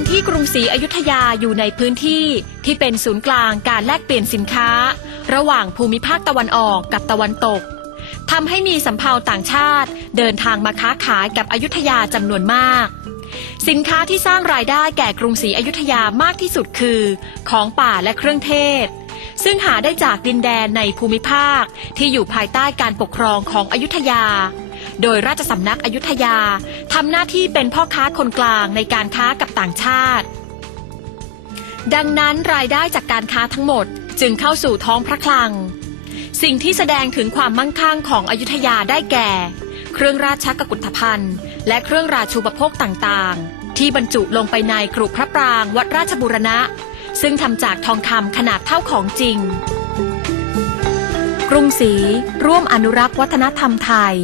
การที่กรุงศรีอยุธยาอยู่ในพื้นที่ที่เป็นศูนย์กลางการแลกเปลี่ยนสินค้า ระหว่างภูมิภาคตะวันออกกับตะวันตกทำให้มีสำเภาต่างชาติ เดินทางมาค้าขายกับอยุธยาจำนวนมาก สินค้าที่สร้างรายได้แก่กรุงศรีอยุธยามากที่สุดคือ ของป่าและเครื่องเทศ ซึ่งหาได้จากดินแดนในภูมิภาคที่อยู่ภายใต้การปกครองของอยุธยา โดยราชสำนักอยุธยาทำหน้าที่เป็นพ่อค้าคนกลางในการค้ากับต่างชาติ ดังนั้นรายได้จากการค้าทั้งหมดจึงเข้าสู่ท้องพระคลัง สิ่งที่แสดงถึงความมั่งคั่งของอยุธยาได้แก่ เครื่องราชกกุฏภัณฑ์ และเครื่องราชูปโภคต่างๆ ที่บรรจุลงไปในกรุพระปรางวัดราชบุรณะ ซึ่งทำจากทองคำขนาดเท่าของจริงกรุงศรีร่วมอนุรักษ์วัฒนธรรมไทย